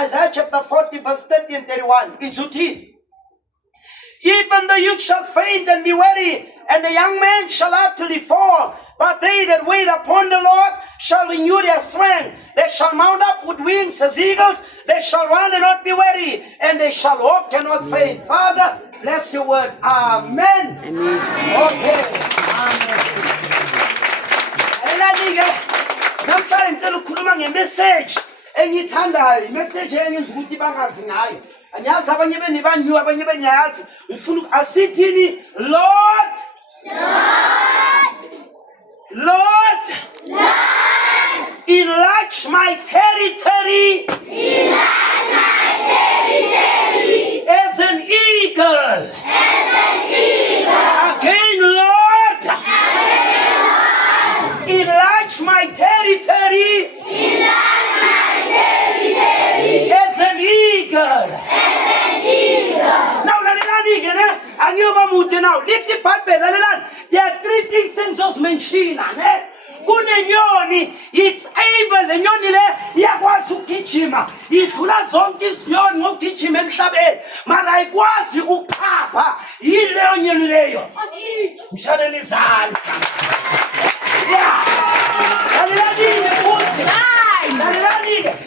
Isaiah chapter 40 verse 30 and 31. Izuti. Even the youth shall faint and be weary, and the young man shall utterly fall. But they that wait upon the Lord shall renew their strength. They shall mount up with wings as eagles. They shall run and not be weary, and they shall walk and not faint. Father, bless your word. Amen. Amen. Okay. Amen. Namhlanje ngicela ukukhuluma ngemessage engiyithandayo, imessage engenza ukuthi bangazi ngayo. Anyazi abanye benibanyu abanye benyazi. Ngifuna asithini Lord. Lord, enlarge my territory, as an eagle. Again, Lord, enlarge my territory, as an eagle. Now, now, there are three things in those mentioned. Kunenyoni, it's able, lenyoni le yakwazi ukugijima, idlula zonke izinyoni ngokugijima emhlabeni, mara ayikwazi ukuphapha, yileyo nyoni leyo. Mshaleni izandla. Yeah.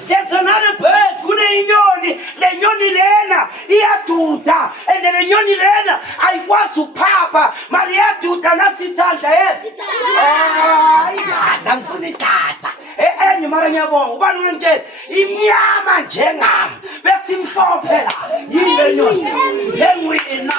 There's another bird, kunenyoni, lenyoni lena iyaduda, and lenyoni lena ayikwazi ukuphapha, mara iyaduda nasisandla, yes. Ngifuna itata enye mara ngiyabonga ubani ngentshela imnyama njengami bese imhlophe la yile nyoni penguina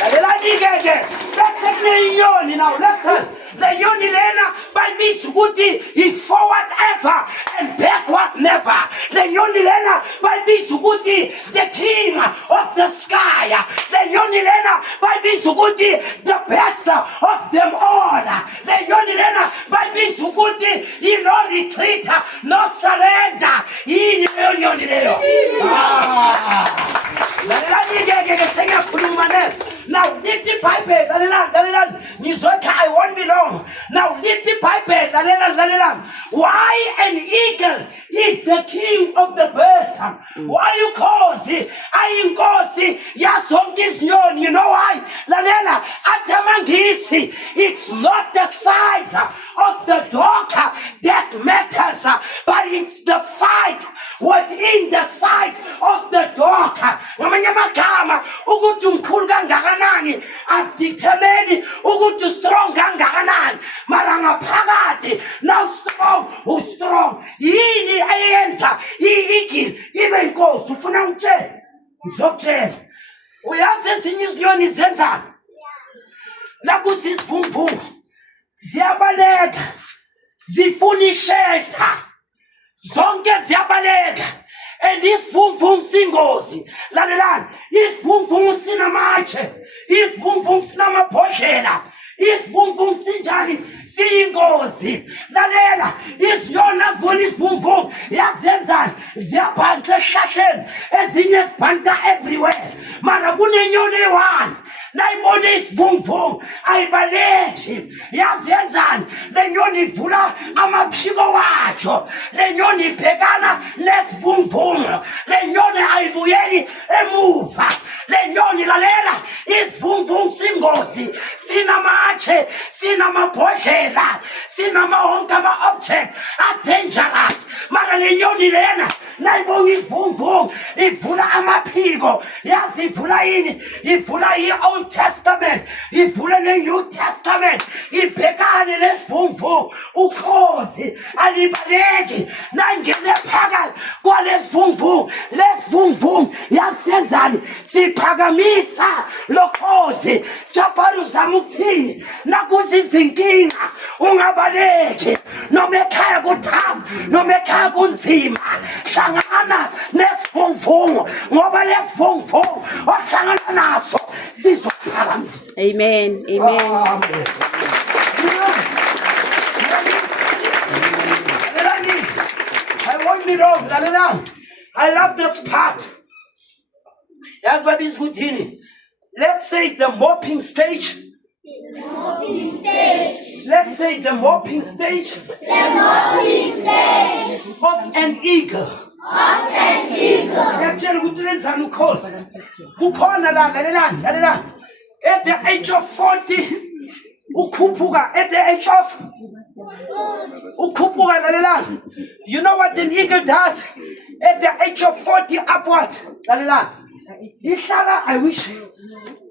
lalelani ke bese kunenyoni now listen the nyoni lena bayibiza ukuthi i-forward ever and backward never. Le nyoni lena bayibiza ukuthi the king of the sky. Le nyoni lena bayibiza ukuthi the best of them all. Le nyoni lena bayibiza ukuthi no retreat, no surrender. Yini leyo nyoni leyo? Now lift the Bible, I won't be long. Now lift the Bible, why an eagle is the king of the birds? Why you cause it? I cause it. You know why? It's not the size of the dog that matters, but it's the fight within the size of the dog. Ngamanye amagama ukuthi umkhulu kangakanani akudetermine ukuthi strong kangakanani, mara ngaphakathi now strong yini ayenza i-eagle ibe inkosi. Ufuna ukutshela ngizokutshela. Uyazi ezinye izinyoni zenzani? Nakuthi izivunguvungu ziyabaleka, zifuna ishelter, zonke ziyabaleka, and isivunguvungu singozi. Lalelani, isivunguvungu sinamatshe, isivunguvungu sinamabhodlela, isivunguvungu sinjani, siyingozi. Lalela, izinyoni azibona isivunguvungu yazenzani, ziyabhanqa esihlahleni, ezinye zibhanqa everywhere, mara kunenyoni eyi-one nayibona isivunguvungu ayibaleki, yazenzani. Le nyoni ivula amaphiko watsho, le nyoni ibhekana nesivunguvungu, le nyoni ayibuyeli emuva. Le nyoni lalela, isivunguvungu singozi, sinamatshe, sinamabhodlela, sinamawonke ama-object a-dangerous, mara le nyoni lena nayibonga isivunguvungu ivula amaphiko. Yazi ivula yini? Ivula i-Old Testament, ivule ne-New Testament, ibhekane nesivunguvungu. Ukhozi alibaleki nangene phakathi kwalesivunguvungu. Lesivunguvungu yasenzani? Siphakamisa lokhozi. Japari uzama ukuthini? Nakuza izinkinga ungabaleki, noma ekhaya kuthamu, noma ekhaya kunzima, hlangana nesivunguvungu, ngoba lesivunguvungu ohlangana naso sizophakamisa. Amen. Amen. I won't be long. I love this part. Yes, baby, it's good. Let's say the mopping stage. Let's say the mopping stage of an eagle. ngiyakutshela ukuthi lenzani ukhozi kukhona la lalelani at the age of 40 ukhuphuka at the age of ukhuphuka lalelani. You know what an eagle does at the age of 40 upwards lalelani ihlala. I wish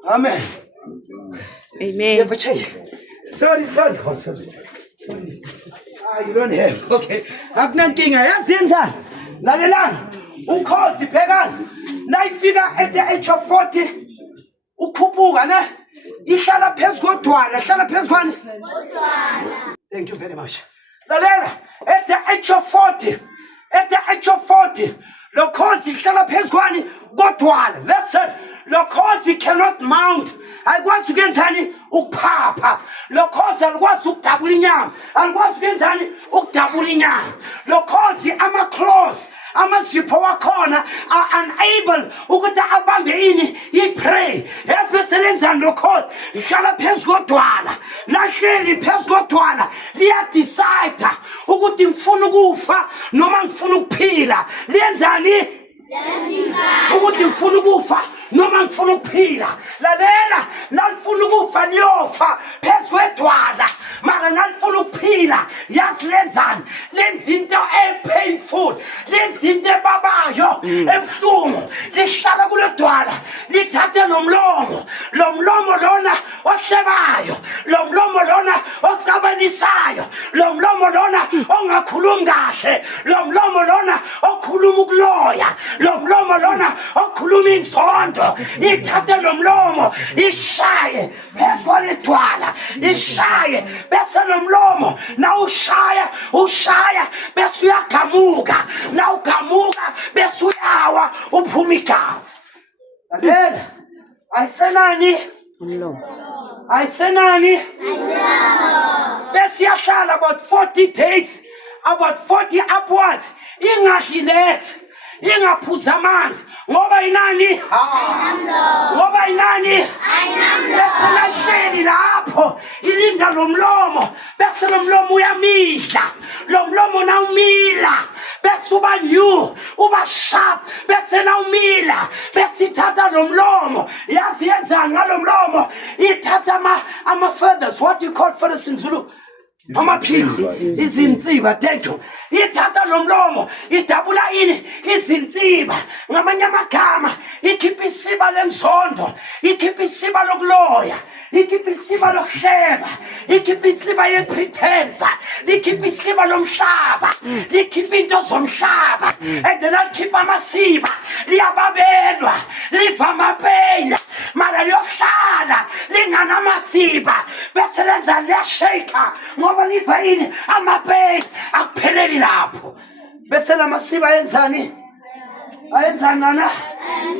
amen Amen. you have a change. Sorry. You don't have. Okay. Akunankinga yazenza. Lalelani. Ukhozi phekani. Nayifika at the age of 40 ukhuphuka ne. Ihlala phezulu kodwana, ihlala phezulu kodwana. Thank you very much. Lalela, at the age of 40, lo khozi ihlala phezulu kodwana. Listen, lo khozi cannot mount. Alikwazi ukenzani ukuphapha. Lo khozi alikwazi ukudabula inyama. Alikwazi ukenzani ukudabula inyama. Lo khozi ama-claws amazipho wakhona are unable ukuthi abambe ini i-prey. Yazi bese lenzani lo khozi lihlala phezu kodwala. Lahleli phezu kodwala liyadecide ukuthi ngifuna ukufa noma ngifuna ukuphila. Lenzani ukuthi ngifuna ukufa noma ngifuna ukuphila. Lalela, nalifuna ukufa liyofa phezu kwedwala, mara nalifuna ukuphila yazi lenzani. Lenza into painful, lenza into ebabayo ebuhlungu. Lihlala kule dwala lithathe lo mlomo lona ohlebayo, lo mlomo lona oxabanisayo, lo mlomo lona ongakhulumi kahle, lo mlomo lona okhuluma ukuloya, lo mlomo lona okhuluma inzondo. Ithathe lo mlomo ishaye phezu kwalidwala, ishaye bese lo mlomo na ushaya bese uyagamuka, na ugamuka bese uyawa uphuma igazi. Lalela, ayisenani bese yahlala about 40 days, about 40 upwards. Ingadli lethi, ingaphuza amanzi ngoba inani ngoba inani bese lahleli lapho ilinda lo mlomo, bese lo mlomo uyamidla. Lo mlomo na umila bese uba new, uba sharp, bese na umila bese ithatha lo mlomo. Yazi yenza ngalo mlomo, ithatha ama feathers. What do you call feathers in Zulu? Amaphiko, izinsiba. Thank you. Ithatha lo mlomo idabula ini izinsiba. Ngamanye amagama ikhipha isiba lenzondo, ikhipha isiba lokuloya, ikhipha isiba lokuhleba, ikhipha isiba yepretense, ikhipha isiba lomhlaba, ikhipha into zomhlaba. And then ikhipha amasiba liyababelwa, liva amapeyina, mara liyohlala linganamasiba bese lenza liyasheka ngoba liva yini amapeyina akupheleli lapho. Bese lamasiba ayenzani nana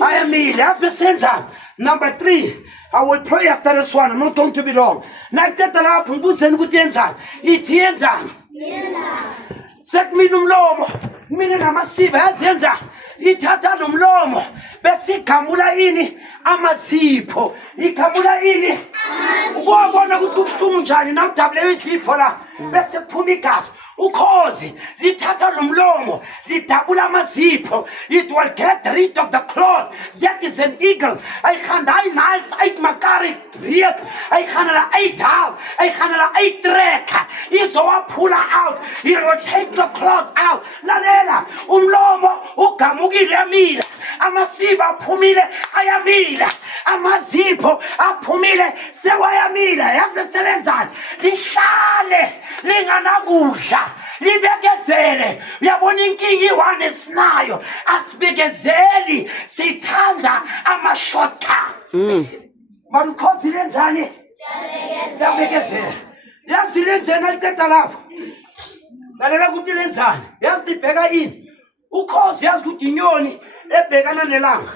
ayamile. Yazi bese yenzani. Number 3, I will pray after this one. I'm not going to be long. Nakuthetha lapho ngibuzeni ukuthi yenzani. Ithi yenzani sekumina umlomo, kumina namasiba. Yazi yenzani. Ithatha lo mlomo bese igamula ini amazipho, igamula ini ukubona ukuthi ubuhlungu njani na udabule isipho la bese kuphuma igazi. Ukhozi lithatha lo mlomo lidabula amazipho. It will get rid of the claws. That is an eagle. Ay gaan daai nails uit mekaar breek, ay gaan hulle uithaal, ay gaan hulle uittrek. Izowaphula out. He will take the claws out. Lalela, umlomo ugamukile amila, amasiba aphumile ayamila, amazipho aphumile sewayamila. Yazi beselenzani. Lihlale linganakudla, libekezele. Uyabona inkinga iwane sinayo, asibekezeli, sithanda ama-shortcuts. Mara ukhozi lenzani? Liyabekezela. Yazi lenzeni alithetha lapho. Lalela ukuthi lenzani. Yazi libheka ini. Ukhozi yazi ukuthi inyoni ebhekana nelanga.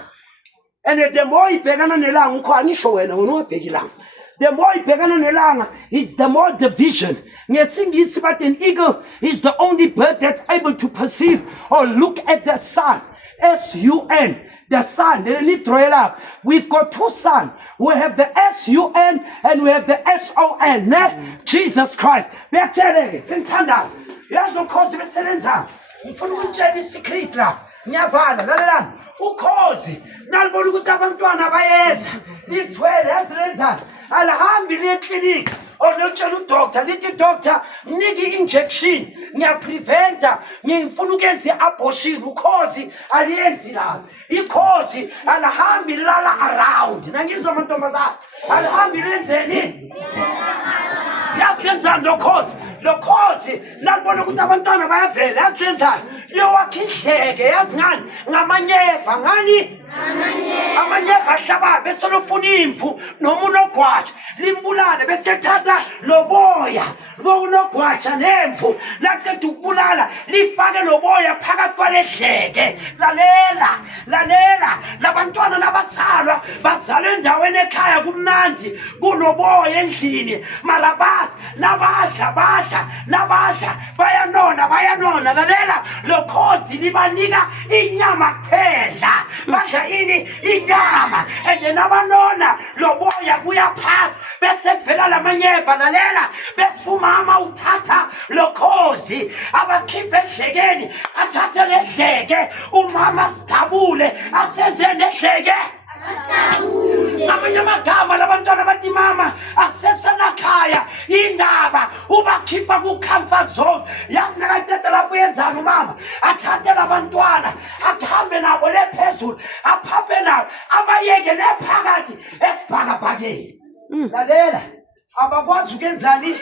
And the more ibhekana nelanga, ukho angisho wena wabheka ilanga. The more ibhekana nelanga, it's the more division. Ngesingisi but an eagle is the only bird that's able to perceive or look at the sun. S-U-N. The sun. They need to throw it up. We've got 2 sons. We have the S-U-N and we have the S-O-N. Jesus Christ. Beyakutshele-ke sengithandayo. Yazi lokhozi besebenza. Ngifuna ukutshela isikrit la. Ngiyavala lalelani ukhozi nalibona ukuthi abantwana bayeza lithwele yasirenzani alihambi liye clinic olotshela udoctor lithi doctor niki injection ngiyapreventa ngifuna ukwenza i-abortion ukhozi aliyenzi la ikhozi alihambi lala around nangizwa amantombazana alihambi lenzeni yasenzani lokhozi nalibona ukuthi abantwana bayavela yasenzani yowakhidleke yazi ngani ngamanyeva ngani amanyeva ahlaba bese lofuna imvu noma unogwaja limbulale bese thatha loboya unogwaja nemvu lakuthi ukubulala lifake loboya phakathi kwaledleke lalela labantwana nabasalwa bazalwe endaweni ekhaya kumnandi kunoboya endlini marabasi nabadla bayanona lalela lokhozi libanika inyama kuphela badla ini inyama and nabanona loboya kuyaphasa bese kuvela lamanyeva lalela besifumama uthatha lokhozi abakhiphe edlekeni athathe ledleke umama sidabule asenze nedleke amanye amagama labantwana bathi mama asesanakhaya indaba ubakhipha ku-comfort zone yazi nakatete lapho yenzani umama athathe labantwana akuhambe nabo lephezulu aphaphe nabo abayeke lephakathi esibhakabhakeni lalela abakwazi ukenzani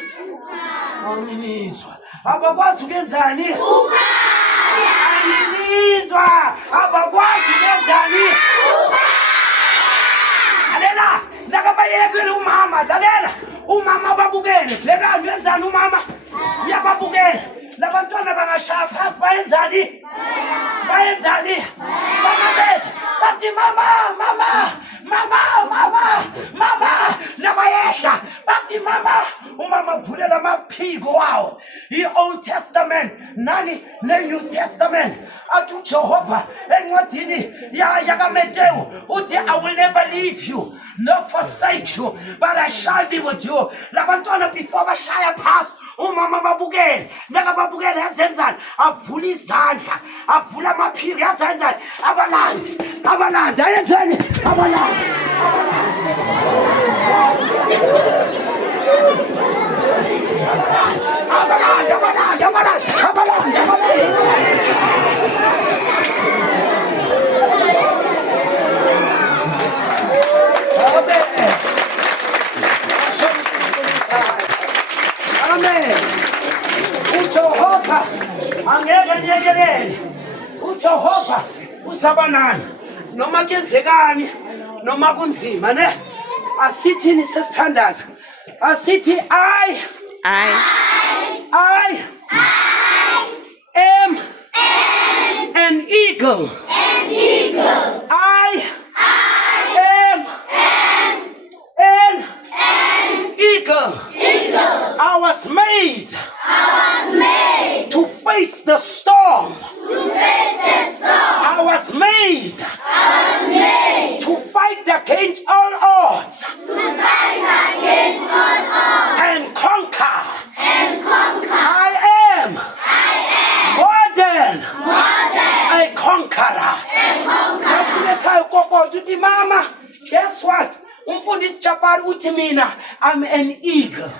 anginizwa abakwazi ukenzani anginizwa abakwazi ukenzani lalela nakabayekele umama lalela umama babukele blekani wenzani umama uyababukela labantwana bangashaya phasi bayenzani bamabethe bathi mama nabayehla bathi mama umama vulela amaphiko wawo i-Old Testament nani ne-New Testament athi uJehova encwadini yakaMateyu uthi I will never leave you nor forsake you but I shall be with you labantwana before bashaya phasi umama babukele nakababukele yazenzani avula izandla avula amaphiko yazenzani abalandi ayenzani abalandi Amen. uJehova angeke niyekelele uJehova usabanani noma kuyenzekani noma kunzima ne asithini sesithandaza asithi I am an eagle. I am an eagle. I was made to face the storm. I was made to fight against all odds and conquer. I am more than a conqueror. Mama, guess what? Umfundisi Chapari uthi mina I'm an eagle.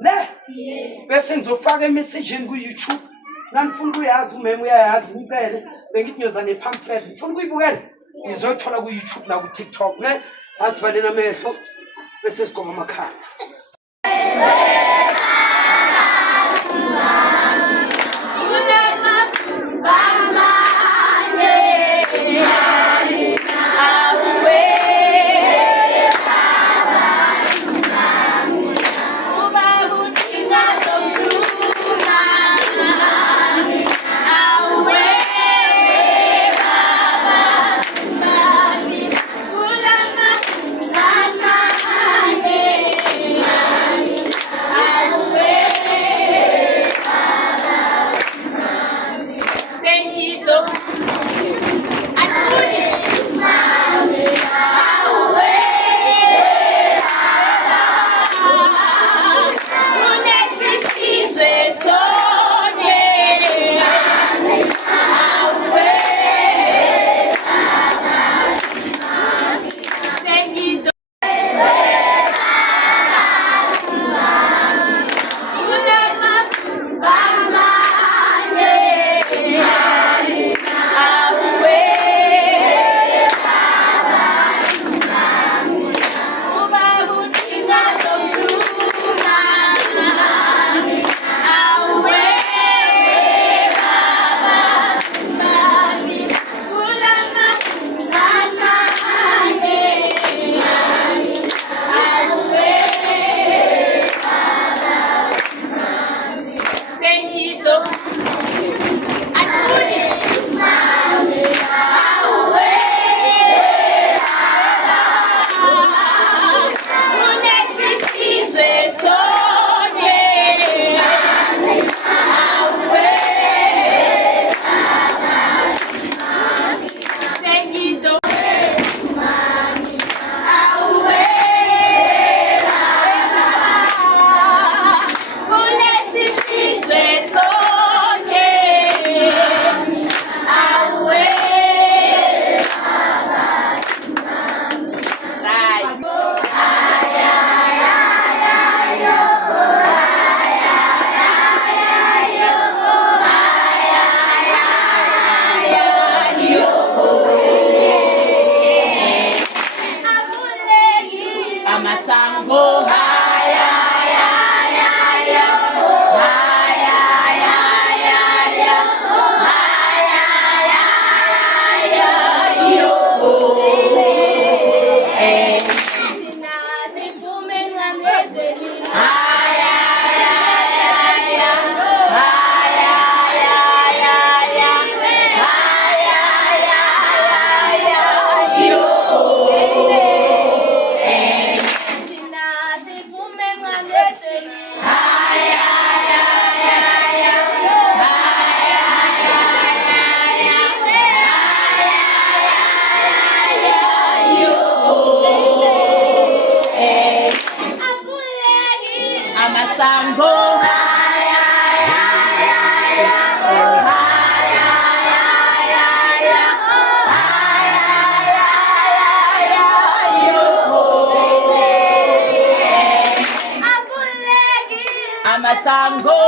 Ne? Bese ngizofaka i-message ku YouTube. Nanifuna ukuyazi umeme uyayazi ngicela bengithi ngiyoza ne-pamphlet. Ngifuna ukuyibukela. Ngizothola ku YouTube na ku TikTok ne? Asivaleni amehlo bese sigoma amakhanda. Amasango. Amasango.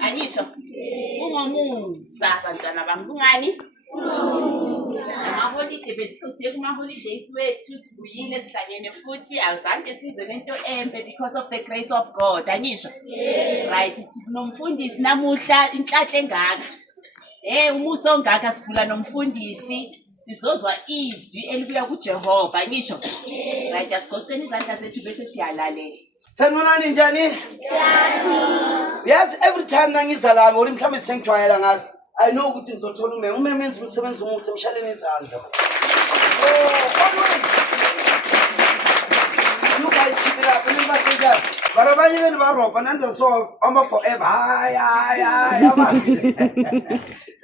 Anisho, ungamusa bantwana bami kungani? Amaholide besisusiye kuma-holidays wethu sibuyile sihlangene futhi awuzange size lento embe because of the grace of God. Anisho? Right, nomfundisi namuhla inhlanhla engaka. Umuso ongaka sivula nomfundisi sizozwa izwi elibuya kuJehova. Anisho? Right, asigoceni izandla zethu bese siyalalela. Sanibonani njani? Yes, every time ngizalama uri mhlambe sengijwayela ngazi. I know ukuthi ngizothola umeme enza umsebenzi omuhle emshaleni izandla. You guys keep it up. Nimba barabanye beni baropa nanza so ama forever. Hi.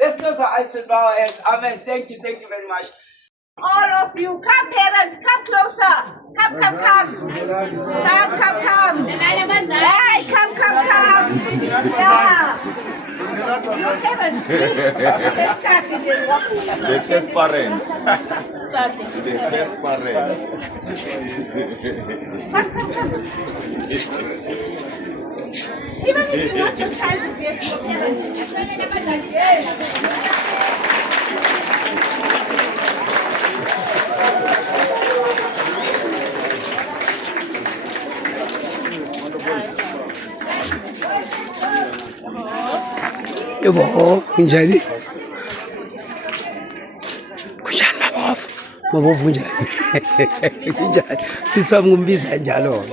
Let's do so I said bow heads. Amen. Thank you very much. All of you, come parents, come closer. Come. Come. Hey, come. Yeah. Parents, let's start with the walking. The first parent. Start. The first parent. Come. Even if you want your child to see your parents. Yebo, njani? Kunjani mabovu njani? Njani? Sisi wami ngumbiza njalo.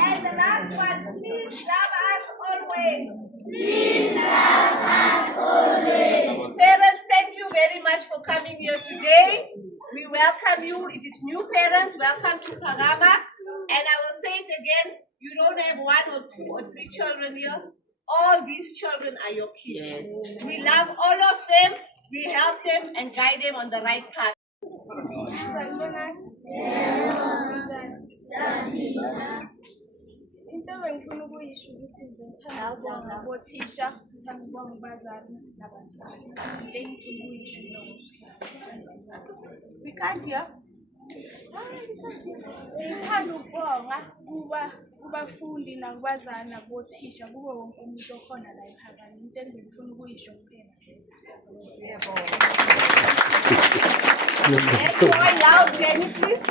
And the last one, please love us always. Parents, thank you very much for coming here today. We welcome you. If it's new parents, welcome to Kagama. And I will say it again, you don't have 1 or 2 or 3 children here. All these children are your kids. Yes. We love all of them. We help them and guide them on the right path. Into engifuna ukuyisho ukuthi ngithanda ukubonga abothisha, ngithanda ukubonga abazali nabantwana. Engifuna ukuyisho We can't hear. ngithanda ukubonga kubafundi nakubazali nakubothisha kubo wonke umuntu okhona la ekhaya. Into engifuna ukuyisho kuphela. Everyone loud, can you please?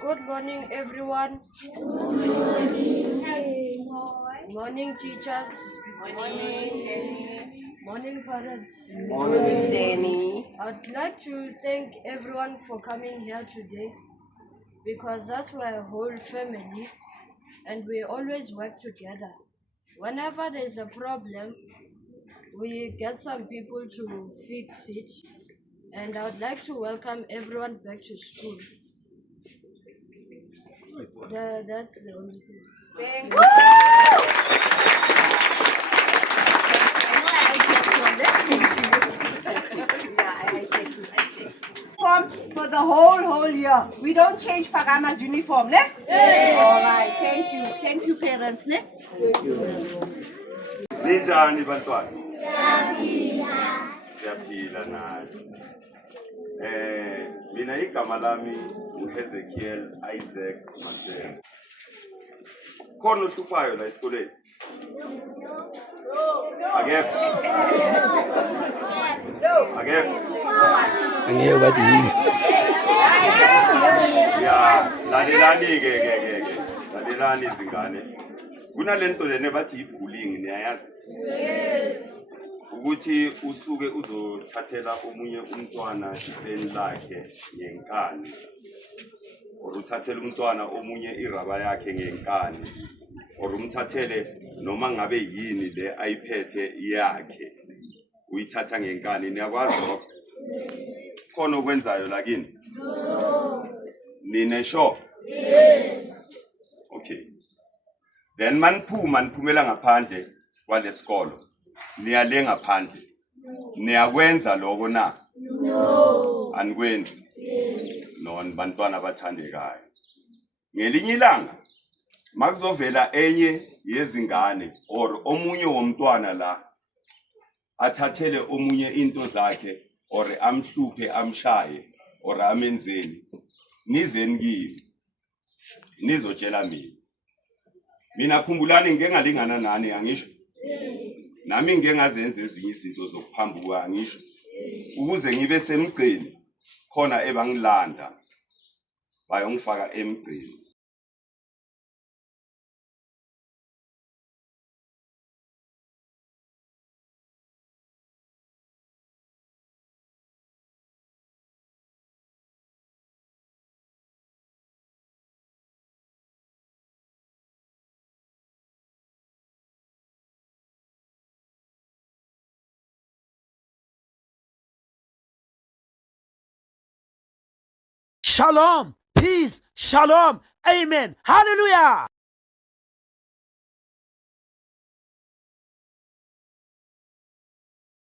Good morning, everyone. Morning, teachers. Morning, parents. Morning, Danny. I'd like to thank everyone for coming here today because that's our whole family and we always work together. Whenever there's a problem, we get some people to fix it, and I would like to welcome everyone back to school. That's the only thing. Thank you. Uniform for the whole year. We don't change Pagama's uniform, ne? All right, thank you parents, ne? Ninjani bantwana? Siyaphila nathi. Mina igama lami uHezekiel Isaac Maseko. Khona ohluphayo la esikoleni? Akekho. angeke bathi yini Ya, lalelani izingane. Kunalento lene bathi ibullying niyayazi? Ukuthi usuke uzothathela omunye umntwana ipeni lakhe ngenkani. Or uthathele umntwana omunye iraba yakhe ngenkani. Or umthathele noma ngabe yini le ayiphethe yakhe. Uyithatha ngenkani niyakwazi lokho? Khona okwenzayo la kini? Nine sure? Yes. Okay. Then maniphumela ngaphandle kwalesikolo. Niyale ngaphandle. Niyakwenza lokho na? No. Anikwenzi? Yes. No, bantwana bathandekayo. Ngelinye ilanga makuzovela enye yezingane or omunye womntwana la athathele omunye into zakhe or amhluphe amshaye or amenzeni nizeni kimi nizotshela mina khumbulani ngeke ngalingana nani angisho nami ngeke ngazenza ezinye izinto zokuphambuka angisho ukuze ngibe semgcini khona ebangilanda bayongifaka emgcini. Shalom, peace, shalom, amen, hallelujah.